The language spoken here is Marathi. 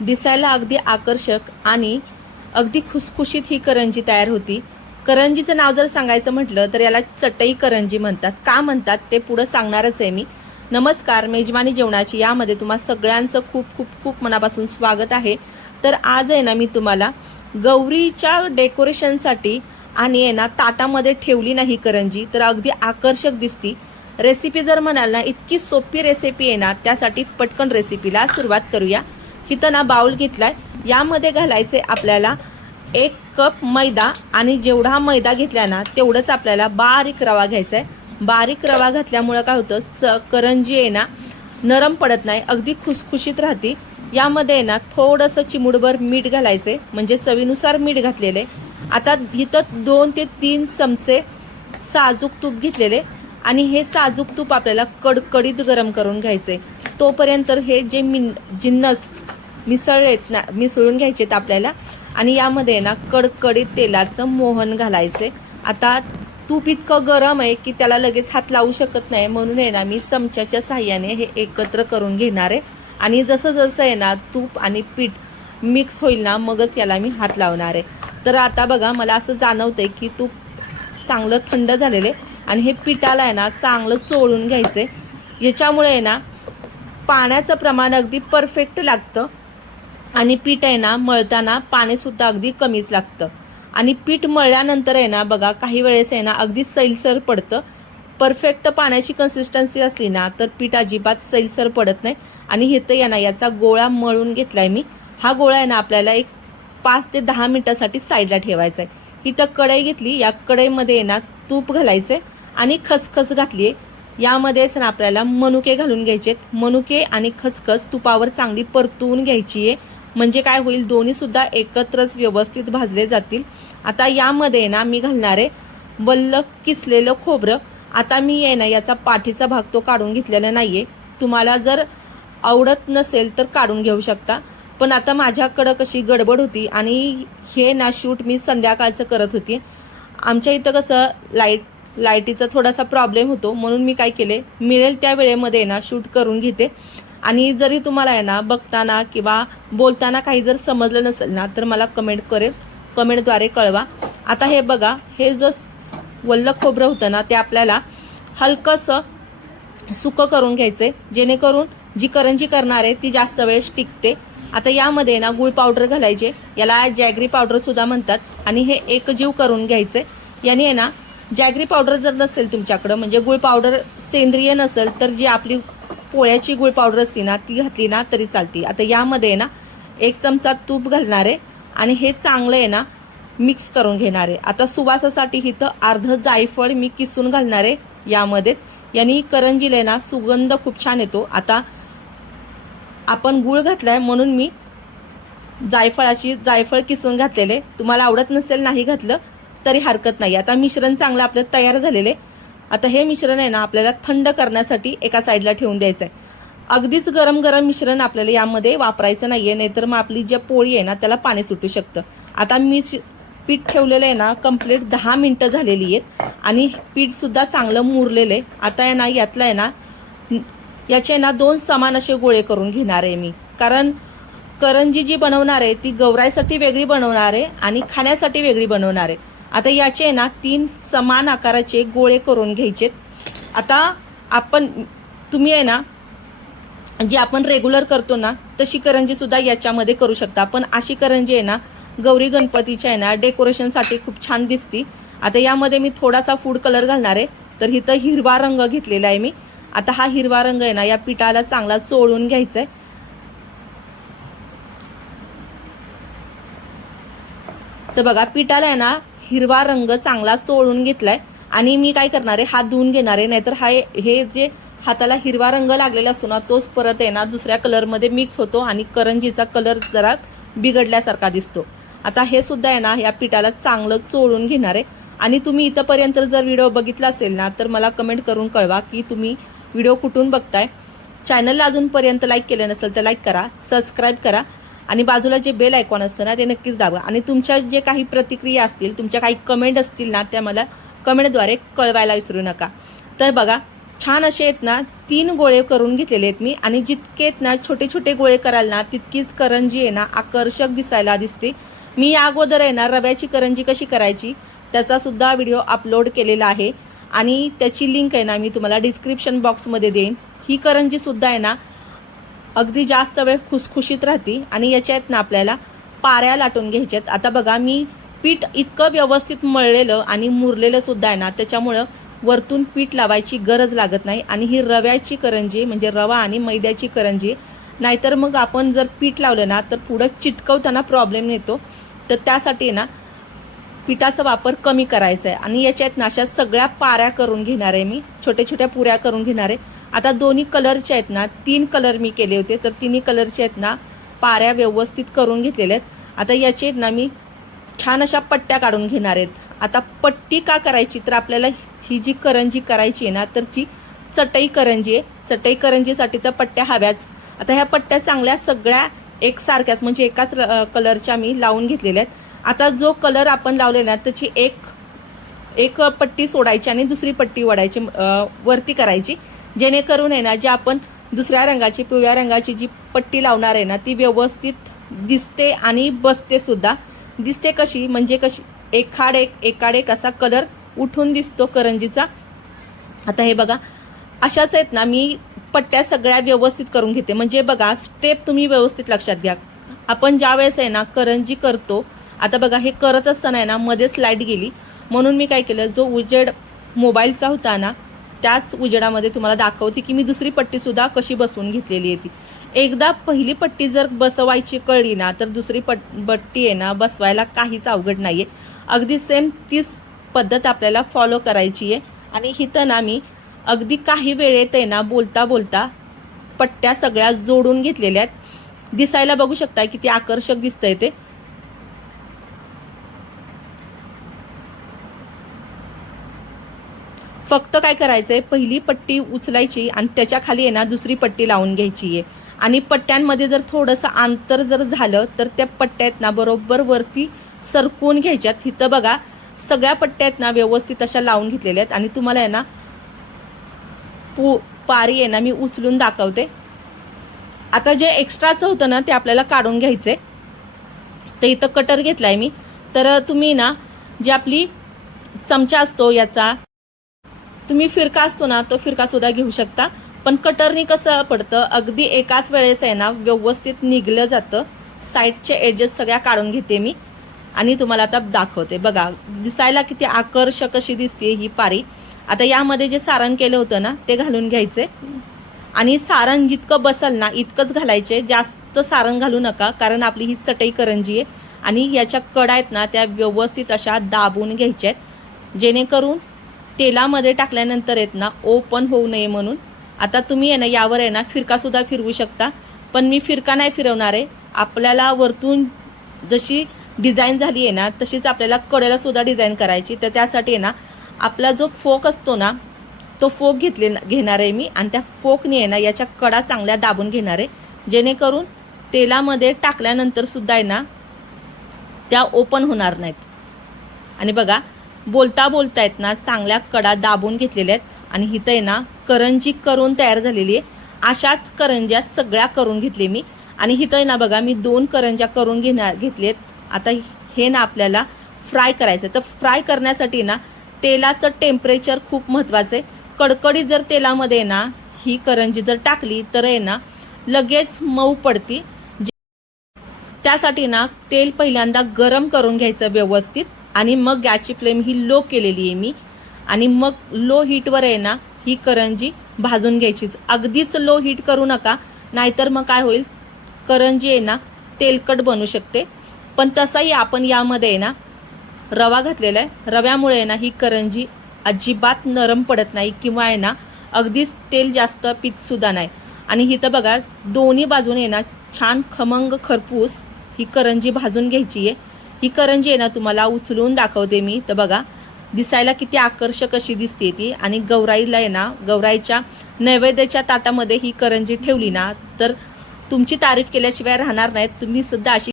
दिसायला अगदी आकर्षक आणि अगदी खुसखुशीत ही करंजी तयार होती. करंजीचं नाव जर सांगायचं म्हटलं तर याला चटई करंजी म्हणतात. का म्हणतात ते पुढं सांगणारच आहे मी. नमस्कार मेजवानी जेवणाची यामध्ये तुम्हा सगळ्यांचं खूप खूप खूप मनापासून स्वागत आहे. तर आज आहे ना मी तुम्हाला गौरीच्या डेकोरेशनसाठी आणि आहे ना ताटामध्ये ठेवली नाही करंजी तर अगदी आकर्षक दिसती. रेसिपी जर म्हणाल ना इतकी सोपी रेसिपी आहे ना त्यासाठी पटकन रेसिपीला सुरुवात करूया. इथं ना बाउल घेतलाय. यामध्ये घालायचे आपल्याला एक कप मैदा आणि जेवढा मैदा घेतला ना तेवढंच आपल्याला बारीक रवा घ्यायचा आहे बारीक रवा घातल्यामुळं काय होतं च करंजी आहे ना नरम पडत नाही अगदी खुसखुशीत राहते. यामध्ये आहे ना थोडंसं चिमुडभर मीठ घालायचे म्हणजे चवीनुसार मीठ घातलेले. आता इथं दोन ते तीन चमचे साजूक तूप घेतलेले आणि हे साजूक तूप आपल्याला कडकडीत गरम करून घ्यायचे तोपर्यंत हे जे मिन जिन्नस मिसळलेत ना मिसळून घ्यायचेत आपल्याला. आणि यामध्ये ना कडकडीत तेलाचं मोहन घालायचे आता तूप इतकं गरम आहे की त्याला लगेच हात लावू शकत नाही. म्हणून आहे ना मी चमच्याच्या साह्याने हे एकत्र करून घेणार आहे. आणि जसं जसं आहे ना तूप आणि पीठ मिक्स होईल ना मगच याला मी हात लावणार आहे. तर आता बघा मला असं जाणवतं आहे की तूप चांगलं थंड झालेलं आहे. आणि हे पिठाला आहे ना चांगलं चोळून घ्यायचे याच्यामुळे आहे ना पाण्याचं प्रमाण अगदी परफेक्ट लागतं. आणि पीठ आहे ना मळताना पाणीसुद्धा अगदी कमीच लागतं. आणि पीठ मळल्यानंतर आहे ना बघा काही वेळेस आहे ना अगदी सैलसर पडतं. परफेक्ट पाण्याची कन्सिस्टन्सी असली ना तर पीठ अजिबात सैलसर पडत नाही. आणि इथं आहे ना याचा गोळा मळून घेतलाय मी. हा गोळा आहे ना आपल्याला एक पाच ते दहा मिनिटासाठी साईडला ठेवायचा आहे. इथं कढई घेतली या कढईमध्ये आहे ना तूप घालायचं आहे आणि खसखस घातली आहे यामध्येच ना आपल्याला मनुके घालून घ्यायचेत. मनुके आणि खसखस तुपावर चांगली परतवून घ्यायची आहे म्हणजे काय होईल दोन्ही सुद्धा एकत्रच व्यवस्थित भाजले जातील. आता यामध्ये ना मी घालणार आहे वल्ल किसलेलं खोबरं. आता मी आहे ना याचा पाठीचा भाग तो काढून घेतलेला नाहीये. तुम्हाला जर आवडत नसेल तर काढून घेऊ शकता. पण आता माझ्याकडं कशी गडबड होती आणि हे ना शूट मी संध्याकाळचं करत होती. आमच्या इथं कसं लाइट लाईटीचा थोडासा प्रॉब्लेम होतो. म्हणून मी काय केले मिळेल त्या वेळेमध्ये ना शूट करून घेते. आणि जरी तुम्हाला आहे ना बघताना किंवा बोलताना काही जर समजलं नसेल ना तर मला कमेंट करेल. कमेंटद्वारे कळवा. आता हे बघा हे जो वल्ल खोबरं होतं ना ते आपल्याला हलकंसं सुकं करून घ्यायचे जेणेकरून जी करंजी करणार आहे ती जास्त वेळेस टिकते. आता यामध्ये ना गुळ पावडर घालायचे. याला जॅगरी पावडर सुद्धा म्हणतात. आणि हे एकजीव करून घ्यायचे याने आहे ना जॅगरी पावडर जर नसेल तुमच्याकडं म्हणजे गुळ पावडर सेंद्रिय नसेल तर जी आपली पोळ्याची गुळ पावडर असते ना ती घातली ना तरी चालते. आता यामध्ये आहे ना एक चमचा तूप घालणार आहे आणि हे चांगलं आहे ना मिक्स करून घेणार. आहे आता सुवासासाठी इथं अर्ध जायफळ मी किसून घालणार आहे यामध्येच. यांनी करंजीला ना सुगंध खूप छान येतो. आता आपण गुळ घातलाय म्हणून मी जायफळाची जायफळ किसून घातलेले. तुम्हाला आवडत नसेल नाही घातलं तरी हरकत नाही. आता मिश्रण चांगलं आपलं तयार झालेले आता हे मिश्रण आहे ना आपल्याला थंड करण्यासाठी एका साईडला ठेवून द्यायचं आहे अगदीच गरम गरम मिश्रण आपल्याला यामध्ये वापरायचं नाहीये नाहीतर मग आपली जी पोळी आहे ना त्याला पाणी सुटू शकतं. आता मी पीठ ठेवलेलं आहे ना कंप्लीट दहा मिनटं झालेली आहेत आणि पीठसुद्धा चांगलं मुरलेलं आहे. आता आहे ना यातलं आहे ना याचे ना दोन समान असे गोळे करून घेणार आहे मी. कारण करंजी जी बनवणार आहे ती गवरायसाठी वेगळी बनवणार आहे आणि खाण्यासाठी वेगळी बनवणार आहे. आता याचे आहे ना तीन समान आकाराचे गोळे करून घ्यायचेत. आता आपण तुम्ही आहे ना जी आपण रेग्युलर करतो ना तशी करंजी सुद्धा याच्यामध्ये करू शकता. पण अशी करंजी आहे ना गौरी गणपतीच्या आहे ना डेकोरेशनसाठी खूप छान दिसती. आता यामध्ये मी थोडासा फूड कलर घालणार आहे तर इथं हिरवा रंग घेतलेला आहे मी. आता हा हिरवा रंग आहे ना या पिठाला चांगला चोळून घ्यायचा आहे तर बघा पिठाला आहे ना हिरवा रंग चांगला चोळून घेतलाय. आणि मी काय करणार आहे? हात धुवून घेणार आहे. नाहीतर हा हे जे हाताला हिरवा रंग लागलेला असतो ना तोच परत आहे ना दुसऱ्या कलरमध्ये मिक्स होतो आणि करंजीचा कलर जरा बिघडल्यासारखा दिसतो. आता हे सुद्धा आहे ना या पिठाला चांगलं चोळून घेणार आहे. आणि तुम्ही इथंपर्यंत जर व्हिडिओ बघितला असेल ना तर मला कमेंट करून कळवा की तुम्ही व्हिडिओ कुठून बघताय. चॅनलला अजूनपर्यंत लाईक केलं नसेल तर लाईक करा सबस्क्राईब करा. आणि बाजूला जे बेल आयकॉन असतं ना ते नक्कीच दाबा. आणि तुमच्या जे काही प्रतिक्रिया असतील तुमच्या काही कमेंट असतील ना त्या मला कमेंटद्वारे कळवायला विसरू नका. तर बघा छान असे आहेत ना तीन गोळे करून घेतलेले आहेत मी. आणि जितके आहेत ना छोटे छोटे गोळे कराल ना तितकीच करंजी आहे ना आकर्षक दिसायला दिसते. मी या अगोदर आहे ना रव्याची करंजी कशी करायची त्याचा सुद्धा व्हिडिओ अपलोड केलेला आहे. आणि त्याची लिंक आहे ना मी तुम्हाला डिस्क्रिप्शन बॉक्समध्ये देईन. ही करंजी सुद्धा आहे ना अगदी जास्त वेळ खुसखुशीत राहते आणि याच्यात ना आपल्याला पाऱ्या लाटून घ्यायच्यात. आता बघा मी पीठ इतकं व्यवस्थित मळलेलं आणि मुरलेलं सुद्धा आहे ना त्याच्यामुळं वरतून पीठ लावायची गरज लागत नाही. आणि ही रव्याची करंजी म्हणजे रवा आणि मैद्याची करंजी नाहीतर मग आपण जर पीठ लावलं ना तर पुढं चिटकवताना प्रॉब्लेम येतो. तर त्यासाठी ना पिठाचा वापर कमी करायचा आहे. आणि याच्यात ना अशा सगळ्या पाऱ्या करून घेणार आहे मी. छोट्या छोट्या पुऱ्या करून घेणार आहे. आता दोन्ही कलरचे आहेत ना तीन कलर मी केले होते तर तिन्ही कलरचे आहेत ना पाऱ्या व्यवस्थित करून घेतलेल्या आहेत. आता याचे आहेत ना मी छान अशा पट्ट्या काढून घेणार आहेत. आता पट्टी का करायची? तर आपल्याला ही जी करंजी करायची आहे ना तर ती चटई करंजी आहे. चटई करंजीसाठी तर पट्ट्या हव्याच. आता ह्या पट्ट्या चांगल्या सगळ्या एकसारख्याच म्हणजे एकाच कलरच्या मी लावून घेतलेल्या आहेत. आता जो कलर आपण लावलेला आहे त्याची एक एक पट्टी सोडायची आणि दुसरी पट्टी वडायची वरती करायची. जेणेकरून आहे ना जे आपण दुसऱ्या रंगाची पिवळ्या रंगाची जी पट्टी लावणार आहे ना ती व्यवस्थित दिसते आणि बसते सुद्धा. दिसते कशी म्हणजे कशी एखाड एक एकाड एक असा कलर उठून दिसतो करंजीचा. आता हे बघा अशाच आहेत ना मी पट्ट्या सगळ्या व्यवस्थित करून घेते. म्हणजे बघा स्टेप तुम्ही व्यवस्थित लक्षात घ्या. आपण ज्या वेळेस आहे ना करंजी करतो आता बघा हे करत असताना आहे ना मध्येच लाइट गेली. म्हणून मी काय केलं जो उजेड मोबाईलचा होता ना त्याच उजेडामध्ये तुम्हाला दाखवते की मी दुसरी पट्टीसुद्धा कशी बसवून घेतलेली आहे ती. एकदा पहिली पट्टी जर बसवायची कळली ना तर दुसरी पट पट्टी आहे ना बसवायला काहीच अवघड नाही आहे अगदी सेम तीच पद्धत आपल्याला फॉलो करायची आहे. आणि हिथं ना मी अगदी काही वेळेत आहे ना बोलता बोलता पट्ट्या सगळ्या जोडून घेतलेल्या आहेत. दिसायला बघू शकता किती आकर्षक दिसतंय ते. फक्त काय करायचंय पहिली पट्टी उचलायची आणि त्याच्याखाली आहे ना दुसरी पट्टी लावून घ्यायची आहे. आणि पट्ट्यांमध्ये जर थोडंसं अंतर जर झालं तर त्या पट्ट्यात ना बरोबर वरती सरकवून घ्यायच्यात. इथं बघा सगळ्या पट्ट्यात ना व्यवस्थित अशा लावून घेतलेल्या आहेत. आणि तुम्हाला आहे ना पू पारी आहे ना मी उचलून दाखवते. आता जे एक्स्ट्राचं होतं ना ते आपल्याला काढून घ्यायचं आहे तर इथं कटर घेतलाय मी. तर तुम्ही ना जी आपली चमचा असतो याचा तुम्ही फिरका असतो ना तो फिरका सुद्धा घेऊ शकता. पण कटरनी कसं पडतं अगदी एकाच वेळेस आहे ना व्यवस्थित निघलं जातं. साईडचे एजेस सगळ्या काढून घेते मी. आणि तुम्हाला आता दाखवते. बघा दिसायला किती आकर्षक अशी दिसते ही पारी. आता यामध्ये जे सारण केलं होतं ना ते घालून घ्यायचे. आणि सारण जितकं बसल ना इतकंच घालायचे. जास्त सारण घालू नका कारण आपली ही चटई करंजी आहे आणि याच्या कडा आहेत ना त्या व्यवस्थित अशा दाबून घ्यायच्या आहेत जेणेकरून तेलामध्ये टाकल्यानंतर आहेत ना ओपन होऊ नये म्हणून. आता तुम्ही आहे ना यावर आहे ना फिरकासुद्धा फिरवू शकता. पण मी फिरका नाही फिरवणार आहे. आपल्याला वरतून जशी डिझाईन झाली आहे ना तशीच आपल्याला कडेला सुद्धा डिझाईन करायची. तर त्यासाठी आहे ना आपला जो फोक असतो ना तो फोक घेतले घेणार आहे मी. आणि त्या फोकने आहे ना याच्या कडा चांगल्या दाबून घेणार आहे. जेणेकरून तेलामध्ये टाकल्यानंतर सुद्धा आहे ना त्या ओपन होणार नाहीत. आणि बघा बोलता बोलता आहेत ना चांगल्या कडा दाबून घेतलेल्या आहेत. आणि इथं आहे ना करंजी करून तयार झालेली आहे. अशाच करंज्या सगळ्या करून घेतली मी. आणि इथं आहे ना बघा मी दोन करंज्या करून घेणार घेतलेत आता हे ना आपल्याला फ्राय करायचं तर फ्राय करण्यासाठी ना तेलाचं टेम्परेचर खूप महत्त्वाचं आहे कडकडीत जर तेलामध्ये ना ही करंजी जर टाकली तर आहे ना लगेच मऊ पडती. त्यासाठी ना तेल पहिल्यांदा गरम करून घ्यायचं व्यवस्थित. आणि मग गॅसची फ्लेम ही लो केलेली आहे मी. आणि मग लो हीटवर आहे ना ही करंजी भाजून घ्यायचीच. अगदीच लो हीट करू नका नाहीतर मग काय होईल? करंजी आहे ना तेलकट बनू शकते. पण तसाही आपण यामध्ये आहे ना रवा घातलेला आहे. रव्यामुळे आहे ना ही करंजी अजिबात नरम पडत नाही किंवा आहे ना अगदीच तेल जास्त पीतसुद्धा नाही. आणि इथं बघा दोन्ही बाजूने आहे ना छान खमंग खरपूस ही करंजी भाजून घ्यायची आहे. ही करंजी आहे ना तुम्हाला उचलून दाखवते मी. तर बघा दिसायला किती आकर्षक अशी दिसते ती. आणि गौराईला आहे ना गौराईच्या नैवेद्याच्या ताटामध्ये ही करंजी ठेवली ना तर तुमची तारीफ केल्याशिवाय राहणार नाहीत तुम्ही सुद्धा अशी